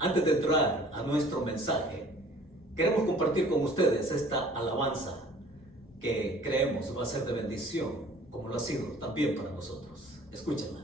Antes de entrar a nuestro mensaje, queremos compartir con ustedes esta alabanza que creemos va a ser de bendición, como lo ha sido también para nosotros. Escúchenla.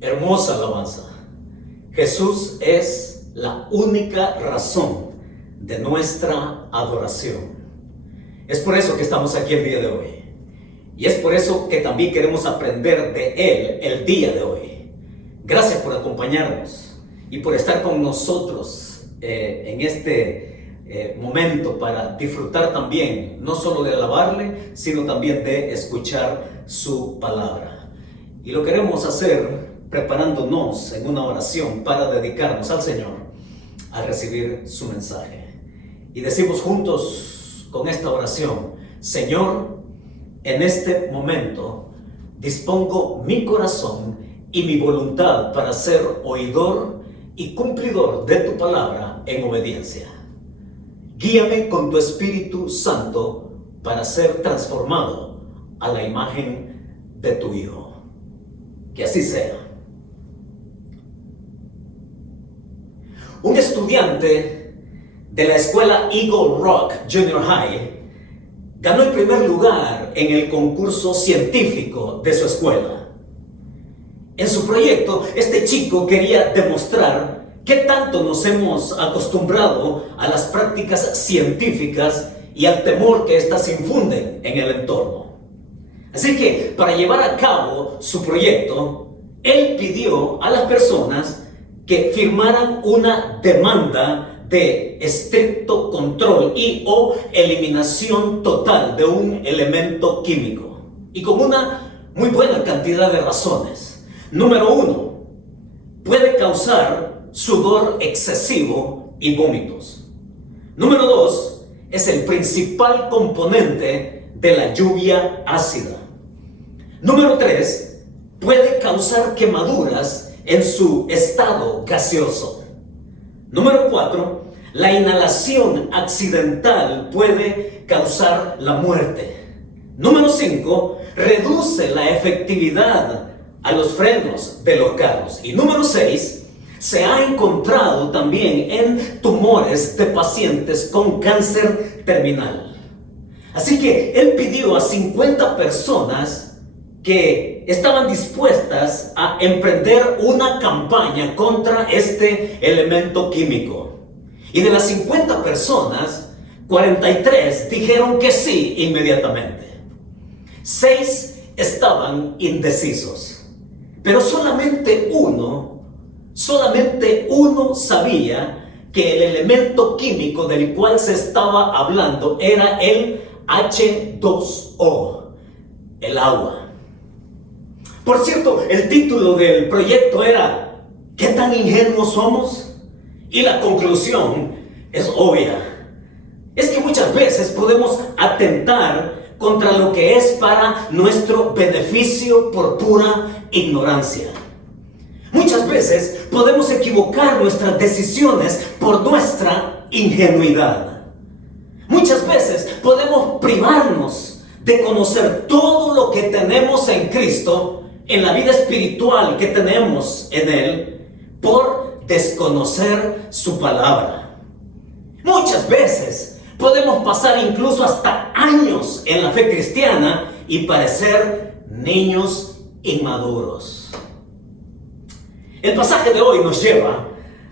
Hermosa alabanza. Jesús es la única razón de nuestra adoración. Es por eso que estamos aquí el día de hoy. Y es por eso que también queremos aprender de Él el día de hoy. Gracias por acompañarnos y por estar con nosotros en este momento para disfrutar también, no solo de alabarle, sino también de escuchar su palabra. Y lo queremos hacer preparándonos en una oración para dedicarnos al Señor al recibir su mensaje. Y decimos juntos con esta oración: Señor, en este momento dispongo mi corazón y mi voluntad para ser oidor y cumplidor de tu palabra en obediencia. Guíame con tu Espíritu Santo para ser transformado a la imagen de tu Hijo. Que así sea. Un estudiante de la escuela Eagle Rock Junior High ganó el primer lugar en el concurso científico de su escuela. En su proyecto, este chico quería demostrar qué tanto nos hemos acostumbrado a las prácticas científicas y al temor que éstas infunden en el entorno. Así que, para llevar a cabo su proyecto, él pidió a las personas que firmaran una demanda de estricto control y o eliminación total de un elemento químico, y con una muy buena cantidad de razones. Número 1, puede causar sudor excesivo y vómitos. Número 2, es el principal componente de la lluvia ácida. Número 3, puede causar quemaduras en su estado gaseoso. Número 4, la inhalación accidental puede causar la muerte. Número 5, reduce la efectividad a los frenos de los carros. Y número 6, se ha encontrado también en tumores de pacientes con cáncer terminal. Así que él pidió a 50 personas que estaban dispuestas a a emprender una campaña contra este elemento químico. Y de las 50 personas, 43 dijeron que sí inmediatamente. 6 estaban indecisos. Pero solamente uno sabía que el elemento químico del cual se estaba hablando era el H2O, el agua. Por cierto, el título del proyecto era ¿qué tan ingenuos somos? Y la conclusión es obvia. Es que muchas veces podemos atentar contra lo que es para nuestro beneficio por pura ignorancia. Muchas veces podemos equivocar nuestras decisiones por nuestra ingenuidad. Muchas veces podemos privarnos de conocer todo lo que tenemos en Cristo, en la vida espiritual que tenemos en Él, por desconocer su palabra. Muchas veces podemos pasar incluso hasta años en la fe cristiana y parecer niños inmaduros. El pasaje de hoy nos lleva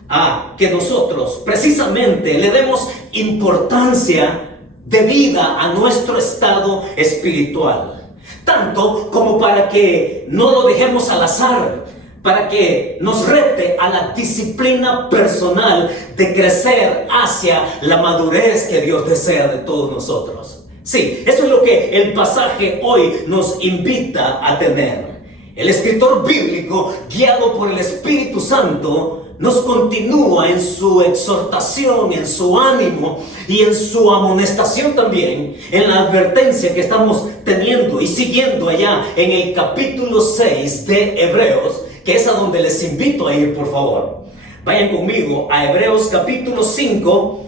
a que nosotros precisamente le demos importancia debida a nuestro estado espiritual, tanto como para que no lo dejemos al azar, para que nos rete a la disciplina personal de crecer hacia la madurez que Dios desea de todos nosotros. Sí, eso es lo que el pasaje hoy nos invita a tener. El escritor bíblico, guiado por el Espíritu Santo, nos continúa en su exhortación, en su ánimo y en su amonestación también, en la advertencia que estamos teniendo y siguiendo allá en el capítulo 6 de Hebreos, que es a donde les invito a ir, por favor. Vayan conmigo a Hebreos capítulo 5,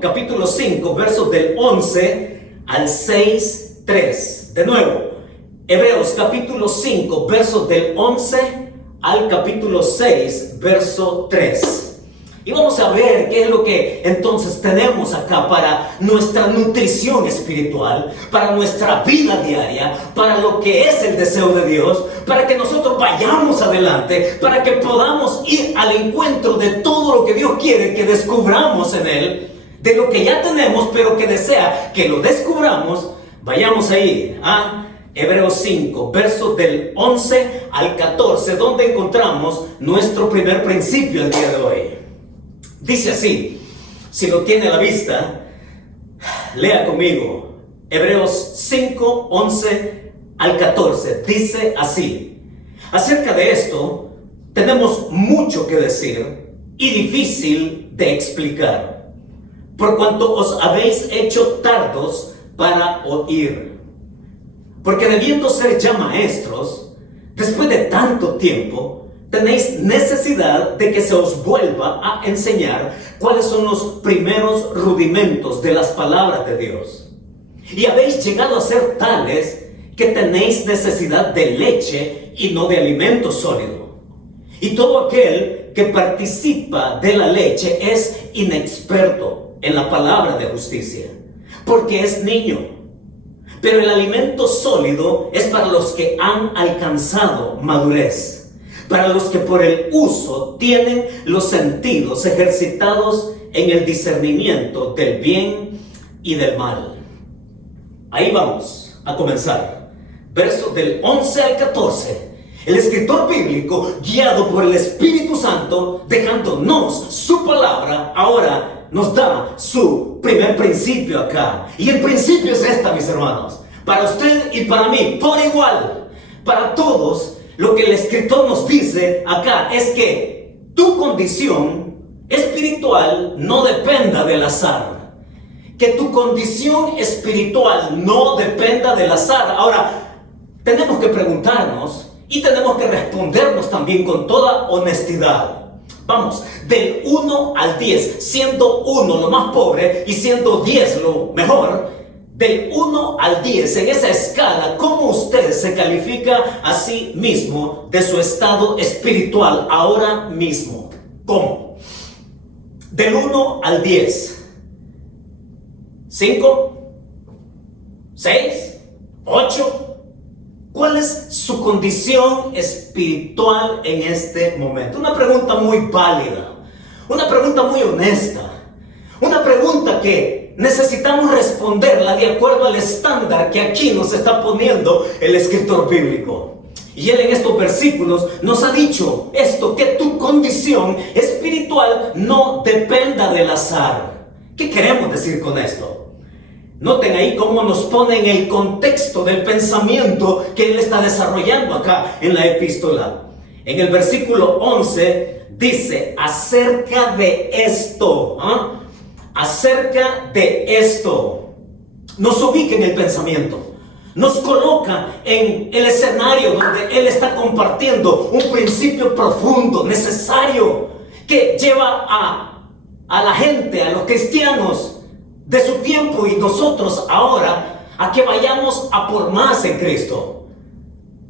capítulo 5, versos del 11 al 6:3. De nuevo, Hebreos capítulo 5, versos del 11 al capítulo 6, verso 3. Y vamos a ver qué es lo que entonces tenemos acá para nuestra nutrición espiritual, para nuestra vida diaria, para lo que es el deseo de Dios, para que nosotros vayamos adelante, para que podamos ir al encuentro de todo lo que Dios quiere que descubramos en Él, de lo que ya tenemos, pero que desea que lo descubramos. Vayamos ahí a Hebreos 5, versos del 11 al 14, donde encontramos nuestro primer principio el día de hoy. Dice así, si lo tiene a la vista, lea conmigo. Hebreos 5, 11 al 14, dice así: acerca de esto tenemos mucho que decir y difícil de explicar, por cuanto os habéis hecho tardos para oír. Porque debiendo ser ya maestros, después de tanto tiempo, tenéis necesidad de que se os vuelva a enseñar cuáles son los primeros rudimentos de las palabras de Dios. Y habéis llegado a ser tales que tenéis necesidad de leche y no de alimento sólido. Y todo aquel que participa de la leche es inexperto en la palabra de justicia, porque es niño. Pero el alimento sólido es para los que han alcanzado madurez, para los que por el uso tienen los sentidos ejercitados en el discernimiento del bien y del mal. Ahí vamos a comenzar. Versos del 11 al 14. El escritor bíblico, guiado por el Espíritu Santo, dejándonos su palabra, ahora nos da su primer principio acá. Y el principio es esta, mis hermanos. Para usted y para mí, por igual. Para todos, lo que el escritor nos dice acá es que tu condición espiritual no dependa del azar. Que tu condición espiritual no dependa del azar. Ahora, tenemos que preguntarnos y tenemos que respondernos también con toda honestidad. Vamos, del 1 al 10, siendo 1 lo más pobre y siendo 10 lo mejor, del 1 al 10, en esa escala, ¿cómo usted se califica a sí mismo de su estado espiritual ahora mismo? ¿Cómo? Del 1 al 10. 5, 6, 8, ¿Cuál es su condición espiritual en este momento? Una pregunta muy válida, una pregunta muy honesta, una pregunta que necesitamos responderla de acuerdo al estándar que aquí nos está poniendo el escritor bíblico. Y él en estos versículos nos ha dicho esto, que tu condición espiritual no dependa del azar. ¿Qué queremos decir con esto? Noten ahí cómo nos pone en el contexto del pensamiento que él está desarrollando acá en la epístola. En el versículo 11 dice, acerca de esto, acerca de esto, nos ubica en el pensamiento. Nos coloca en el escenario donde él está compartiendo un principio profundo, necesario, que lleva a la gente, a los cristianos de su tiempo y nosotros ahora, a que vayamos a por más en Cristo.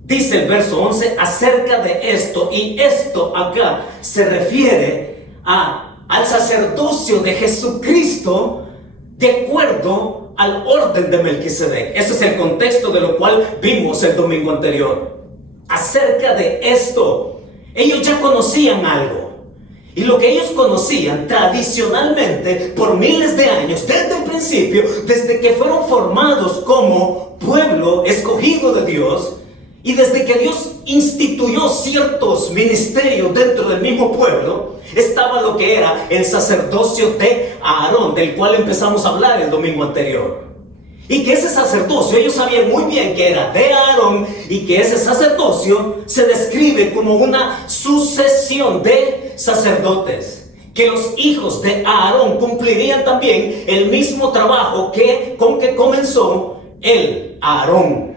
Dice el verso 11, acerca de esto, y esto acá se refiere al sacerdocio de Jesucristo de acuerdo al orden de Melquisedec. Ese es el contexto de lo cual vimos el domingo anterior. Acerca de esto, ellos ya conocían algo. Y lo que ellos conocían tradicionalmente por miles de años, desde el principio, desde que fueron formados como pueblo escogido de Dios, y desde que Dios instituyó ciertos ministerios dentro del mismo pueblo, estaba lo que era el sacerdocio de Aarón, del cual empezamos a hablar el domingo anterior. Y que ese sacerdocio, ellos sabían muy bien que era de Aarón, y que ese sacerdocio se describe como una sucesión de sacerdotes. Que los hijos de Aarón cumplirían también el mismo trabajo con que comenzó el Aarón.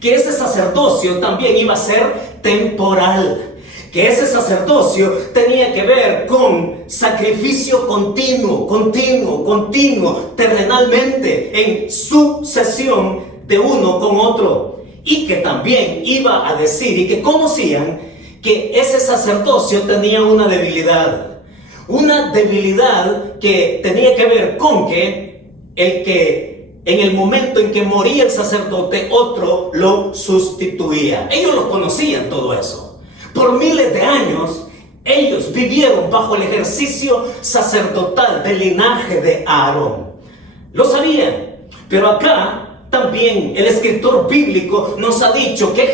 Que ese sacerdocio también iba a ser temporal, que ese sacerdocio tenía que ver con sacrificio continuo, terrenalmente, en sucesión de uno con otro, y que también iba a decir, y que conocían, que ese sacerdocio tenía una debilidad que tenía que ver con que en el momento en que moría el sacerdote, otro lo sustituía. Ellos lo conocían todo eso. Por miles de años, ellos vivieron bajo el ejercicio sacerdotal del linaje de Aarón. Lo sabían, pero acá también el escritor bíblico nos ha dicho que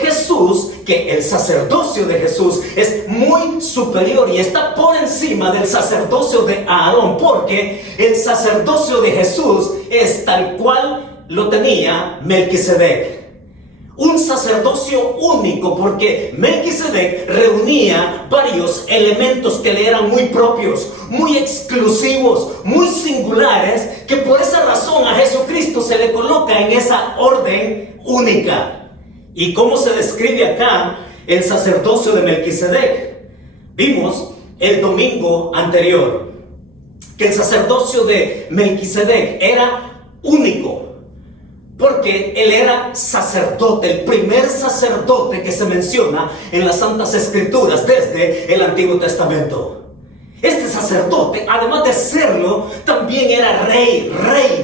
que el sacerdocio de Jesús es muy superior y está por encima del sacerdocio de Aarón, porque el sacerdocio de Jesús es tal cual lo tenía Melquisedec. Un sacerdocio único, porque Melquisedec reunía varios elementos que le eran muy propios, muy exclusivos, muy singulares, que por esa razón a Jesucristo se le coloca en esa orden única. ¿Y cómo se describe acá el sacerdocio de Melquisedec? Vimos el domingo anterior que el sacerdocio de Melquisedec era único, porque él era sacerdote, el primer sacerdote que se menciona en las Santas Escrituras desde el Antiguo Testamento. Este sacerdote, además de serlo, también era rey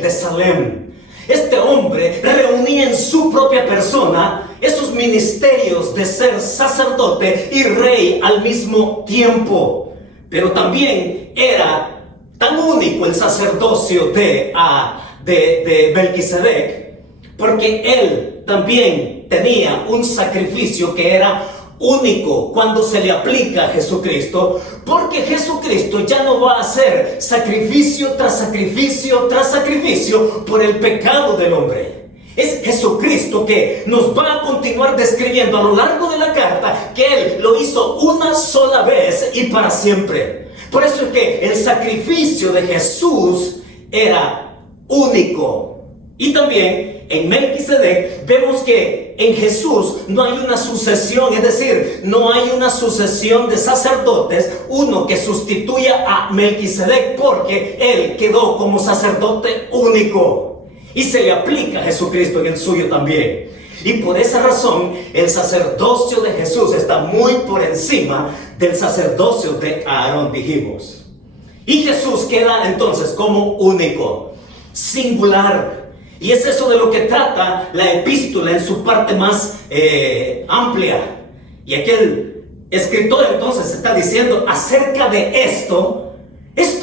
de Salem. Este hombre reunía en su propia persona esos ministerios de ser sacerdote y rey al mismo tiempo. Pero también era tan único el sacerdocio de Melquisedec, porque él también tenía un sacrificio que era único cuando se le aplica a Jesucristo, porque Jesucristo ya no va a hacer sacrificio tras sacrificio tras sacrificio por el pecado del hombre. Es Jesucristo que nos va a continuar describiendo a lo largo de la carta que Él lo hizo una sola vez y para siempre. Por eso es que el sacrificio de Jesús era único. Y también en Melquisedec vemos que en Jesús no hay una sucesión, es decir, no hay una sucesión de sacerdotes, uno que sustituya a Melquisedec, porque él quedó como sacerdote único y se le aplica a Jesucristo en el suyo también. Y por esa razón el sacerdocio de Jesús está muy por encima del sacerdocio de Aarón, dijimos. Y Jesús queda entonces como único, singular. Y es eso de lo que trata la epístola en su parte más amplia. Y aquel escritor entonces está diciendo acerca de esto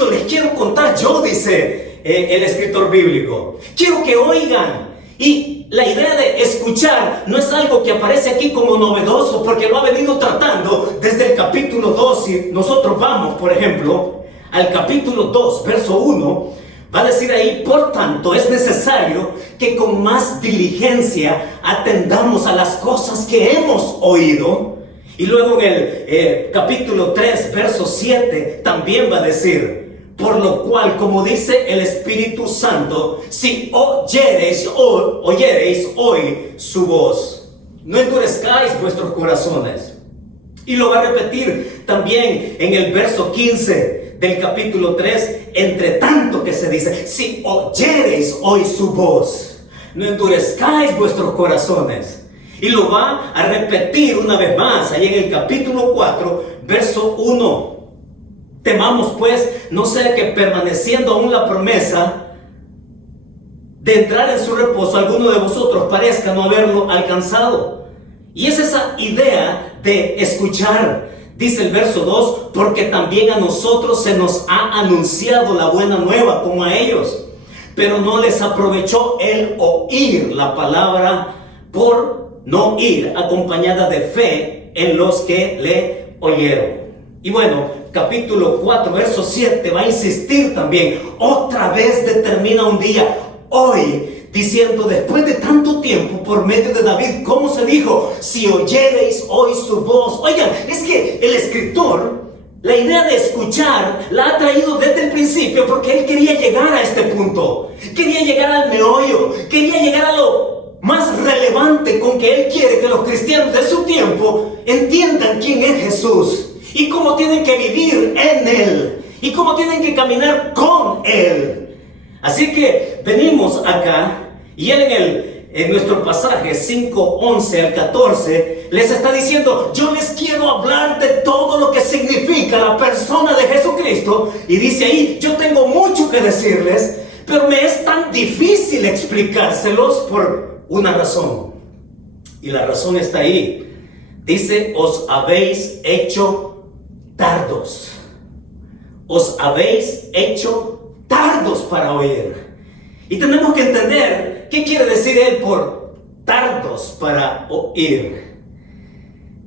les quiero contar yo, dice el escritor bíblico. Quiero que oigan. Y la idea de escuchar no es algo que aparece aquí como novedoso, porque lo ha venido tratando desde el capítulo 2. Si nosotros vamos, por ejemplo, al capítulo 2, verso 1, va a decir ahí: por tanto, es necesario que con más diligencia atendamos a las cosas que hemos oído. Y luego en el capítulo 3, verso 7, también va a decir: por lo cual, como dice el Espíritu Santo, si oyereis hoy su voz, no endurezcáis vuestros corazones. Y lo va a repetir también en el verso 15 del capítulo 3, entre tanto que se dice: si oyereis hoy su voz, no endurezcáis vuestros corazones. Y lo va a repetir una vez más ahí en el capítulo 4, verso 1. Temamos pues, no sea que permaneciendo aún la promesa de entrar en su reposo, alguno de vosotros parezca no haberlo alcanzado. Y es esa idea de escuchar. Dice el verso 2, porque también a nosotros se nos ha anunciado la buena nueva como a ellos, pero no les aprovechó el oír la palabra por no ir acompañada de fe en los que le oyeron. Y bueno, capítulo 4, verso 7 va a insistir también. Otra vez determina un día, hoy, diciendo: después de tanto tiempo, por medio de David, ¿cómo se dijo? Si oyereis hoy su voz. Oigan, es que el escritor, la idea de escuchar, la ha traído desde el principio, porque él quería llegar a este punto. Quería llegar al meollo, quería llegar a lo más relevante con que él quiere que los cristianos de su tiempo entiendan quién es Jesús. Y cómo tienen que vivir en Él. Y cómo tienen que caminar con Él. Así que venimos acá. Y Él en nuestro pasaje 5, 11 al 14 les está diciendo: yo les quiero hablar de todo lo que significa la persona de Jesucristo. Y dice ahí: yo tengo mucho que decirles, pero me es tan difícil explicárselos por una razón. Y la razón está ahí. Dice: os habéis hecho tardos. Os habéis hecho tardos para oír. Y tenemos que entender qué quiere decir él por tardos para oír.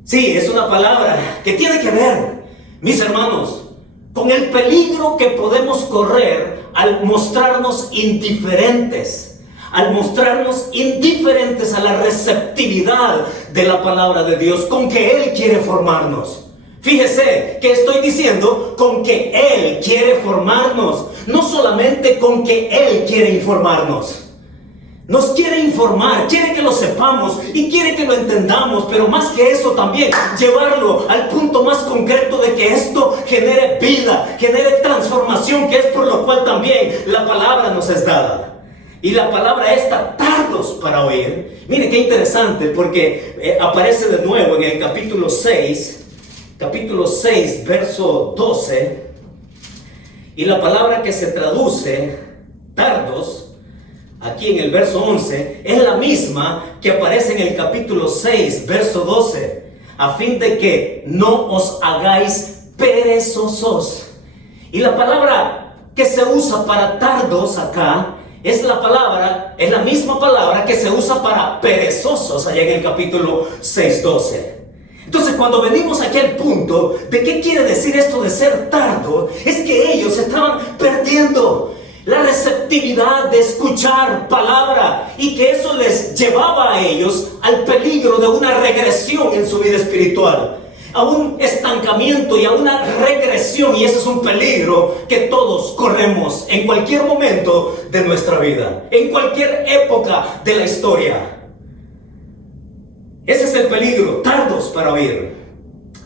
Sí, es una palabra que tiene que ver, mis hermanos, con el peligro que podemos correr al mostrarnos indiferentes. Al mostrarnos indiferentes a la receptividad de la palabra de Dios, con que Él quiere formarnos. Fíjese que estoy diciendo con que Él quiere formarnos, no solamente con que Él quiere informarnos. Nos quiere informar, quiere que lo sepamos y quiere que lo entendamos, pero más que eso también llevarlo al punto más concreto de que esto genere vida, genere transformación, que es por lo cual también la palabra nos es dada. Y la palabra está tardos para oír. Mire qué interesante, porque aparece de nuevo en el capítulo 6, verso 12, y la palabra que se traduce tardos aquí en el verso 11 es la misma que aparece en el capítulo 6, verso 12, a fin de que no os hagáis perezosos. Y la palabra que se usa para tardos acá es la misma palabra que se usa para perezosos allá en el capítulo 6, 12. Entonces, cuando venimos aquí al punto de qué quiere decir esto de ser tardo, es que ellos estaban perdiendo la receptividad de escuchar palabra, y que eso les llevaba a ellos al peligro de una regresión en su vida espiritual, a un estancamiento y a una regresión. Y ese es un peligro que todos corremos en cualquier momento de nuestra vida, en cualquier época de la historia. Ese es el peligro: tardos para oír,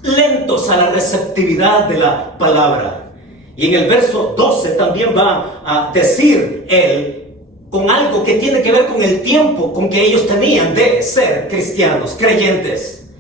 lentos a la receptividad de la palabra. Y en el verso 12 también va a decir él con algo que tiene que ver con el tiempo con que ellos tenían de ser cristianos, creyentes,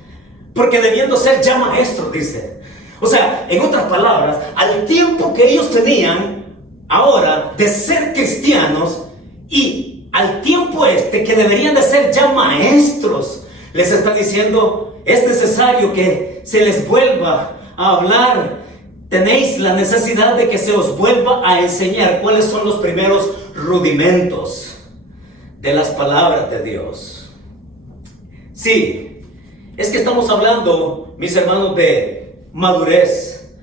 porque debiendo ser ya maestros, dice. O sea, en otras palabras, al tiempo que ellos tenían ahora de ser cristianos y al tiempo que deberían de ser ya maestros, les está diciendo, es necesario que se les vuelva a hablar. Tenéis la necesidad de que se os vuelva a enseñar cuáles son los primeros rudimentos de las palabras de Dios. Sí, es que estamos hablando, mis hermanos, de madurez.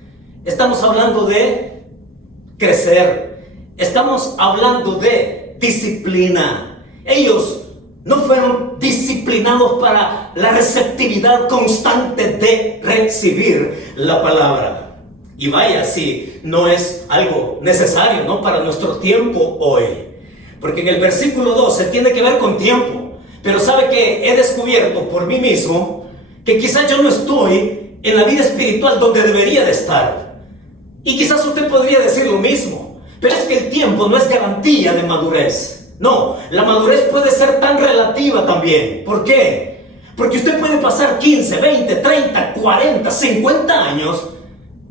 Estamos hablando de crecer. Estamos hablando de disciplina. Ellos no fueron disciplinados para la receptividad constante de recibir la palabra. Y vaya, si no es algo necesario, ¿no?, para nuestro tiempo hoy. Porque en el versículo 12 tiene que ver con tiempo. Pero sabe que he descubierto por mí mismo que quizás yo no estoy en la vida espiritual donde debería de estar. Y quizás usted podría decir lo mismo. Pero es que el tiempo no es garantía de madurez. No, la madurez puede ser tan relativa también. ¿Por qué? Porque usted puede pasar 15, 20, 30, 40, 50 años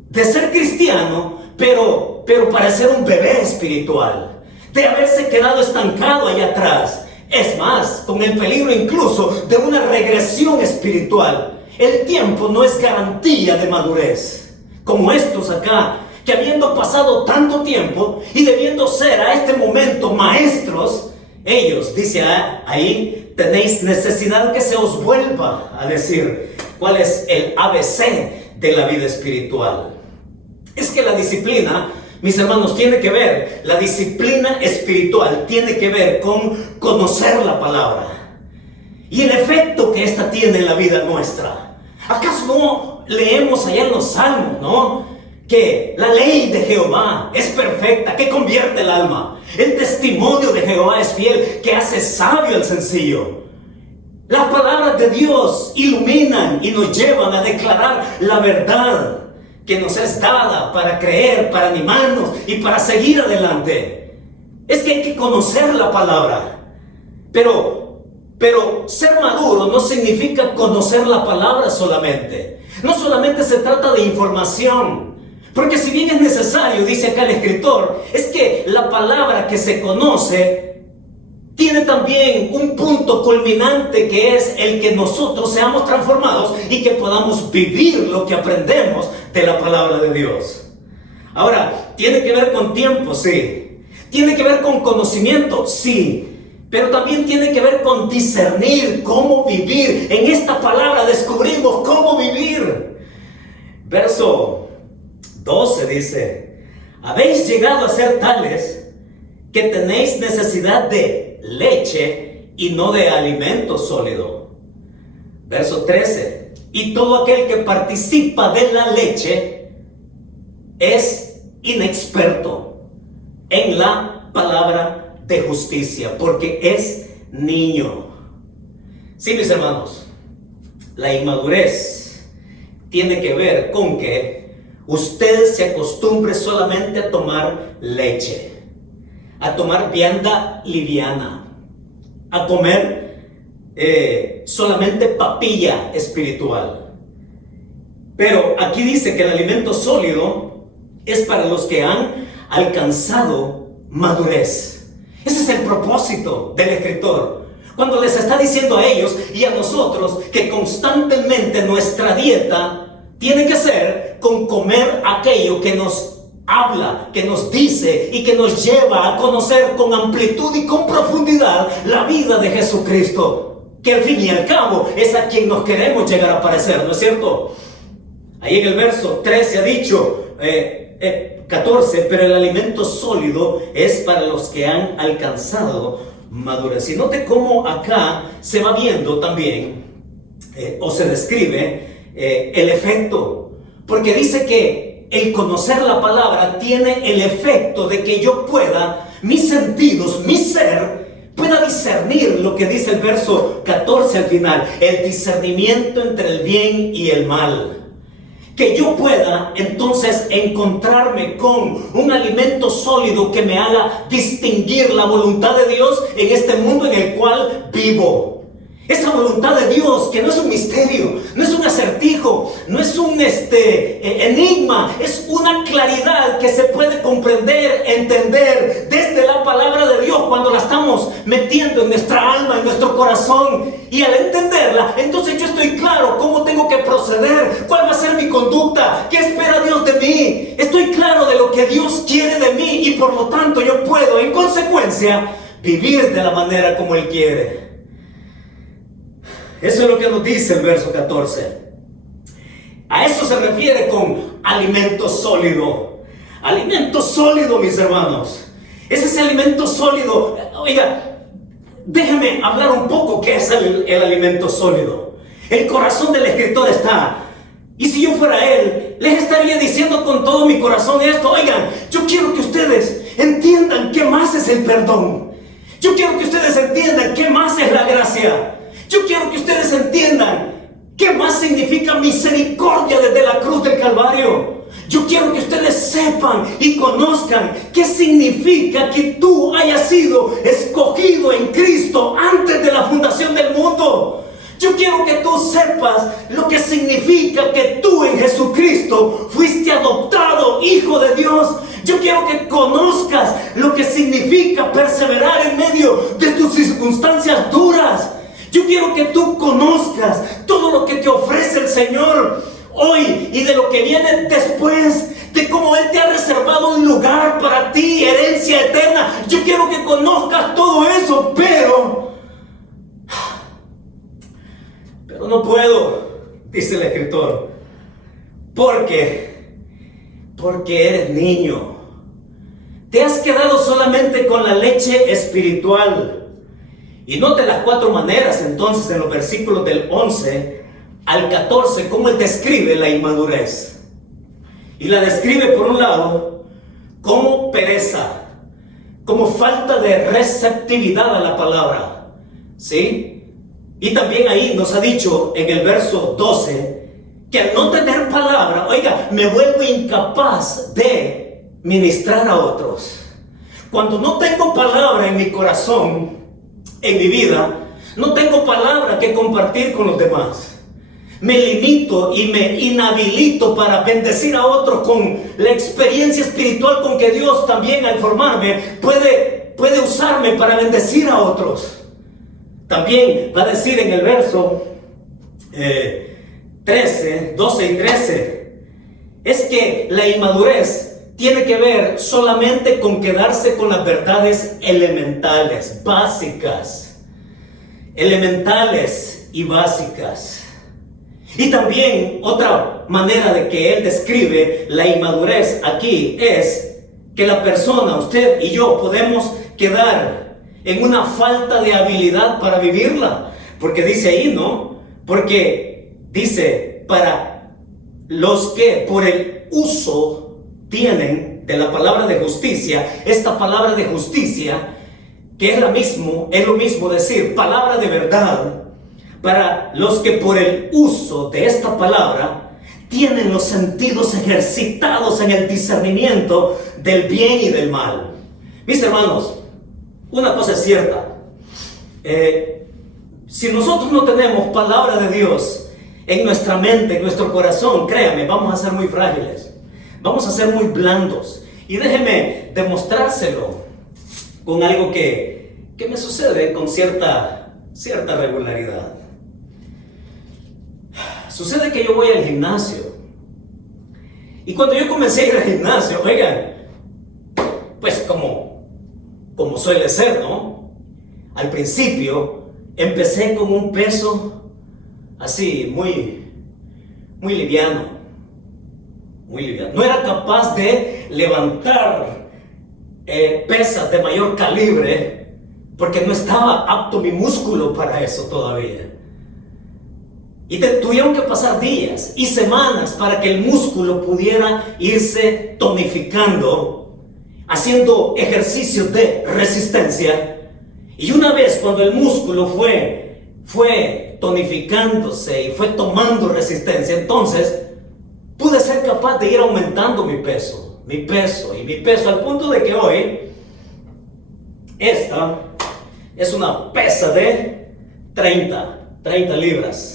de ser cristiano, pero parecer un bebé espiritual, de haberse quedado estancado allá atrás. Es más, con el peligro incluso de una regresión espiritual. El tiempo no es garantía de madurez. Como estos acá, que habiendo pasado tanto tiempo y debiendo ser a este momento maestros, ellos, dice ahí, tenéis necesidad que se os vuelva a decir cuál es el ABC de la vida espiritual. Es que la disciplina, mis hermanos, tiene que ver, la disciplina espiritual tiene que ver con conocer la palabra y el efecto que ésta tiene en la vida nuestra. ¿Acaso no leemos allá en los Salmos, no?, que la ley de Jehová es perfecta, que convierte el alma? El testimonio de Jehová es fiel, que hace sabio al sencillo. Las palabras de Dios iluminan y nos llevan a declarar la verdad que nos es dada para creer, para animarnos y para seguir adelante. Es que hay que conocer la palabra. Pero ser maduro no significa conocer la palabra solamente. No solamente se trata de información. Porque si bien es necesario, dice acá el escritor, es que la palabra que se conoce tiene también un punto culminante, que es el que nosotros seamos transformados y que podamos vivir lo que aprendemos de la palabra de Dios. Ahora, ¿tiene que ver con tiempo? Sí. ¿Tiene que ver con conocimiento? Sí. Pero también tiene que ver con discernir cómo vivir. En esta palabra descubrimos cómo vivir. Verso 12 dice: habéis llegado a ser tales que tenéis necesidad de leche y no de alimento sólido. Verso 13: y todo aquel que participa de la leche es inexperto en la palabra de justicia, porque es niño. Sí, mis hermanos, la inmadurez tiene que ver con que usted se acostumbre solamente a tomar leche, a tomar vianda liviana, a comer solamente papilla espiritual. Pero aquí dice que el alimento sólido es para los que han alcanzado madurez. Ese es el propósito del escritor cuando les está diciendo a ellos y a nosotros que constantemente nuestra dieta tiene que ser con comer aquello que nos habla, que nos dice y que nos lleva a conocer con amplitud y con profundidad la vida de Jesucristo, que al fin y al cabo es a quien nos queremos llegar a parecer, ¿no es cierto? Ahí en el verso 13 ha dicho, 14, pero el alimento sólido es para los que han alcanzado madurez. Y note cómo acá se va viendo también, o se describe el efecto, porque dice que el conocer la palabra tiene el efecto de que yo pueda, mis sentidos, mi ser, pueda discernir lo que dice el verso 14 al final, el discernimiento entre el bien y el mal. Que yo pueda entonces encontrarme con un alimento sólido que me haga distinguir la voluntad de Dios en este mundo en el cual vivo. Esa voluntad de Dios que no es un misterio, no es un acertijo, no es un enigma, es una claridad que se puede comprender, entender desde la palabra de Dios cuando la estamos metiendo en nuestra alma, en nuestro corazón. Y al entenderla, entonces yo estoy claro cómo tengo que proceder, cuál va a ser mi conducta, qué espera Dios de mí. Estoy claro de lo que Dios quiere de mí y por lo tanto yo puedo, en consecuencia, vivir de la manera como Él quiere. Eso es lo que nos dice el verso 14. A eso se refiere con alimento sólido. Alimento sólido, mis hermanos. Es ese alimento sólido. Oiga, déjeme hablar un poco qué es el alimento sólido. El corazón del escritor está. Y si yo fuera él, les estaría diciendo con todo mi corazón esto. Oigan, yo quiero que ustedes entiendan qué más es el perdón. Yo quiero que ustedes entiendan qué más es la gracia. Yo quiero que ustedes entiendan qué más significa misericordia desde la cruz del Calvario. Yo quiero que ustedes sepan y conozcan qué significa que tú hayas sido escogido en Cristo antes de la fundación del mundo. Yo quiero que tú sepas lo que significa que tú en Jesucristo fuiste adoptado hijo de Dios. Yo quiero que conozcas lo que significa perseverar en medio de tus circunstancias duras. Yo quiero que tú conozcas todo lo que te ofrece el Señor hoy y de lo que viene después, de cómo Él te ha reservado un lugar para ti, herencia eterna. Yo quiero que conozcas todo eso, pero no puedo, dice el escritor, porque eres niño. Te has quedado solamente con la leche espiritual. Y note las 4 maneras entonces en los versículos del 11 al 14, cómo Él describe la inmadurez. Y la describe por un lado como pereza, como falta de receptividad a la palabra, ¿sí? Y también ahí nos ha dicho en el verso 12 que al no tener palabra, oiga, me vuelvo incapaz de ministrar a otros. Cuando no tengo palabra en mi corazón, en mi vida, no tengo palabra que compartir con los demás. Me limito y me inhabilito para bendecir a otros con la experiencia espiritual con que Dios también al formarme puede usarme para bendecir a otros. También va a decir en el verso 12 y 13, es que la inmadurez tiene que ver solamente con quedarse con las verdades elementales, básicas, elementales y básicas. Y también otra manera de que él describe la inmadurez aquí es que la persona, usted y yo, podemos quedar en una falta de habilidad para vivirla. Porque dice ahí, ¿no? Porque dice, para los que por el uso tienen de la palabra de justicia, esta palabra de justicia, que es lo mismo decir palabra de verdad, para los que por el uso de esta palabra tienen los sentidos ejercitados en el discernimiento del bien y del mal. Mis hermanos, una cosa es cierta, si nosotros no tenemos palabra de Dios en nuestra mente, en nuestro corazón, créame, vamos a ser muy frágiles. Vamos a ser muy blandos. Y déjeme demostrárselo con algo que me sucede con cierta regularidad. Sucede que yo voy al gimnasio. Y cuando yo comencé a ir al gimnasio, oigan, pues como suele ser, ¿no? Al principio empecé con un peso así, muy liviano. Muy liviano. No era capaz de levantar pesas de mayor calibre porque no estaba apto mi músculo para eso todavía. Y tuvieron que pasar días y semanas para que el músculo pudiera irse tonificando, haciendo ejercicios de resistencia. Y una vez cuando el músculo fue tonificándose y fue tomando resistencia, entonces pude ser capaz de ir aumentando mi peso, al punto de que hoy esta es una pesa de 30 libras.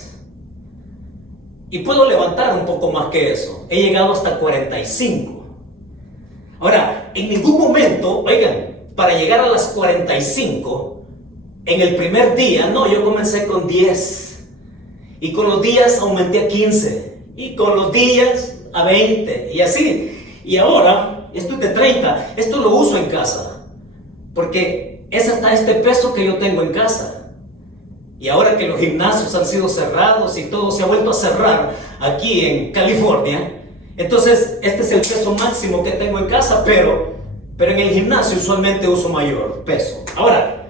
Y puedo levantar un poco más que eso. He llegado hasta 45. Ahora, en ningún momento, oigan, para llegar a las 45, en el primer día, no, yo comencé con 10. Y con los días aumenté a 15. Y con los días a 20. Y así. Y ahora, esto es de 30. Esto lo uso en casa. Porque es hasta este peso que yo tengo en casa. Y ahora que los gimnasios han sido cerrados y todo se ha vuelto a cerrar aquí en California, entonces este es el peso máximo que tengo en casa, pero en el gimnasio usualmente uso mayor peso. Ahora,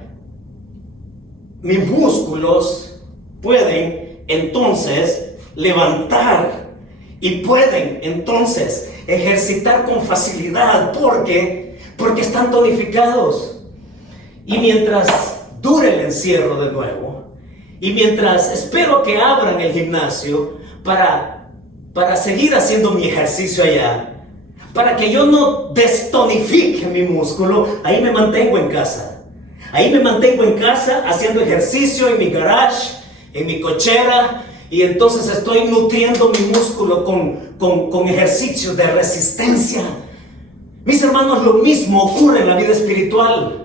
mis músculos pueden entonces levantar y pueden entonces ejercitar con facilidad porque están tonificados. Y mientras dure el encierro de nuevo, y mientras espero que abran el gimnasio para seguir haciendo mi ejercicio allá, para que yo no destonifique mi músculo, ahí me mantengo en casa. Ahí me mantengo en casa haciendo ejercicio en mi garage, en mi cochera, y entonces estoy nutriendo mi músculo con ejercicios de resistencia. Mis hermanos, lo mismo ocurre en la vida espiritual.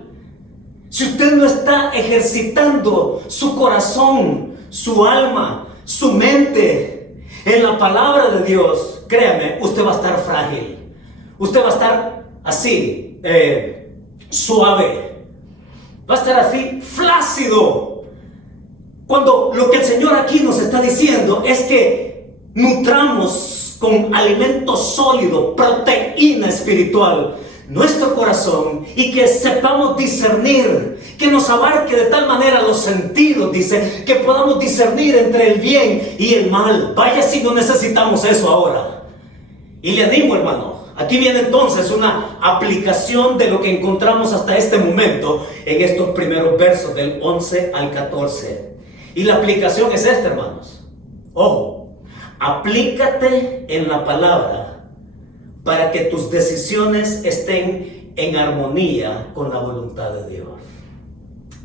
Si usted no está ejercitando su corazón, su alma, su mente en la palabra de Dios, créame, usted va a estar frágil. Usted va a estar así, suave. Va a estar así, flácido. Cuando lo que el Señor aquí nos está diciendo es que nutramos con alimento sólido, proteína espiritual, nuestro corazón, y que sepamos discernir, que nos abarque de tal manera los sentidos, dice, que podamos discernir entre el bien y el mal. Vaya si no necesitamos eso ahora. Y le animo, hermano, aquí viene entonces una aplicación de lo que encontramos hasta este momento en estos primeros versos del 11 al 14. Y la aplicación es esta, hermanos. Ojo, aplícate en la palabra para que tus decisiones estén en armonía con la voluntad de Dios.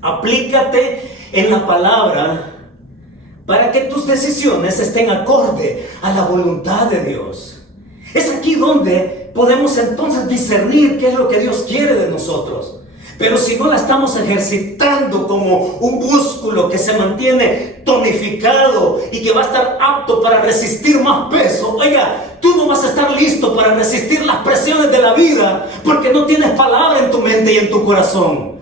Aplícate en la palabra para que tus decisiones estén acorde a la voluntad de Dios. Es aquí donde podemos entonces discernir qué es lo que Dios quiere de nosotros. Pero si no la estamos ejercitando como un músculo que se mantiene tonificado y que va a estar apto para resistir más peso, oiga, tú no vas a estar listo para resistir las presiones de la vida porque no tienes palabra en tu mente y en tu corazón.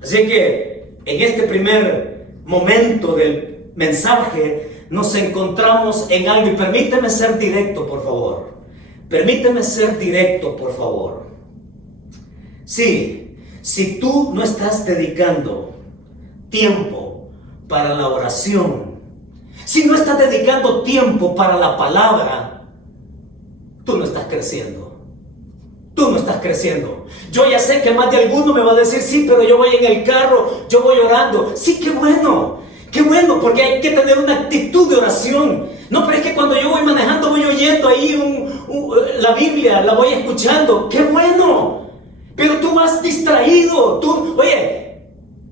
Así que en este primer momento del mensaje nos encontramos en algo, y permíteme ser directo, por favor. Permíteme ser directo, por favor. Sí. Si tú no estás dedicando tiempo para la oración, si no estás dedicando tiempo para la palabra, tú no estás creciendo. Tú no estás creciendo. Yo ya sé que más de alguno me va a decir, sí, pero yo voy en el carro, yo voy orando. Sí, qué bueno, porque hay que tener una actitud de oración. No, pero es que cuando yo voy manejando voy oyendo ahí la Biblia, la voy escuchando. ¡Qué bueno! Pero tú vas distraído, tú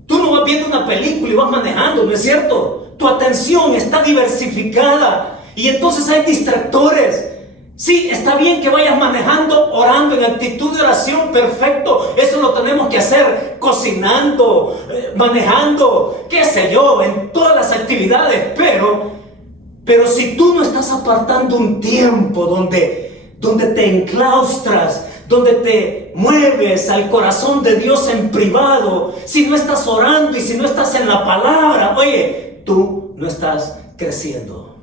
no vas viendo una película y vas manejando, ¿no es cierto? Tu atención está diversificada y entonces hay distractores. Sí, está bien que vayas manejando, orando en actitud de oración, perfecto. Eso lo tenemos que hacer cocinando, manejando, qué sé yo, en todas las actividades. Pero si tú no estás apartando un tiempo donde te enclaustras, donde te mueves al corazón de Dios en privado, si no estás orando y si no estás en la palabra, oye, tú no estás creciendo.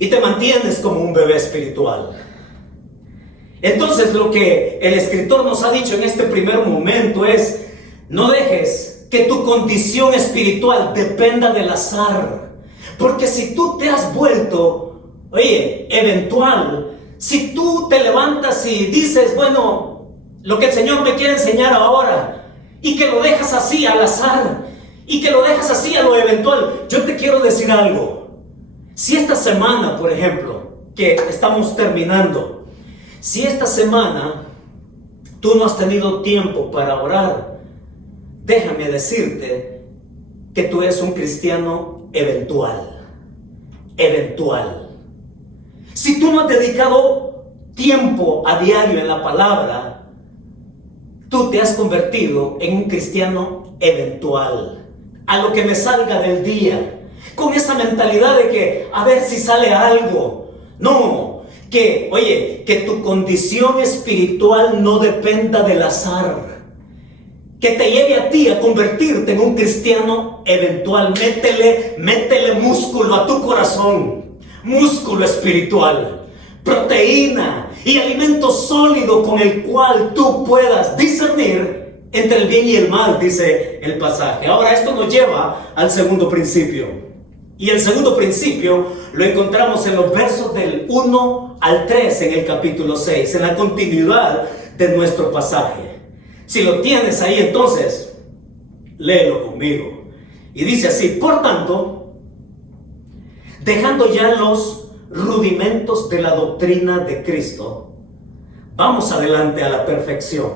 Y te mantienes como un bebé espiritual. Entonces lo que el escritor nos ha dicho en este primer momento es, no dejes que tu condición espiritual dependa del azar. Porque si tú te has vuelto, eventual, si tú te levantas y dices, bueno, lo que el Señor me quiere enseñar ahora, y que lo dejas así al azar, y que lo dejas así a lo eventual, yo te quiero decir algo. Si esta semana, por ejemplo, que estamos terminando, si esta semana tú no has tenido tiempo para orar, déjame decirte que tú eres un cristiano eventual. eventual. Si tú no has dedicado tiempo a diario en la palabra, tú te has convertido en un cristiano eventual, a lo que me salga del día, con esa mentalidad de que a ver si sale algo. No, que tu condición espiritual no dependa del azar, que te lleve a ti a convertirte en un cristiano eventual. Métele músculo a tu corazón, músculo espiritual, proteína y alimento sólido con el cual tú puedas discernir entre el bien y el mal, dice el pasaje. Ahora, esto nos lleva al segundo principio. Y el segundo principio lo encontramos en los versos del 1 al 3 en el capítulo 6, en la continuidad de nuestro pasaje. Si lo tienes ahí, entonces, léelo conmigo. Y dice así: por tanto, dejando ya los rudimentos de la doctrina de Cristo, vamos adelante a la perfección,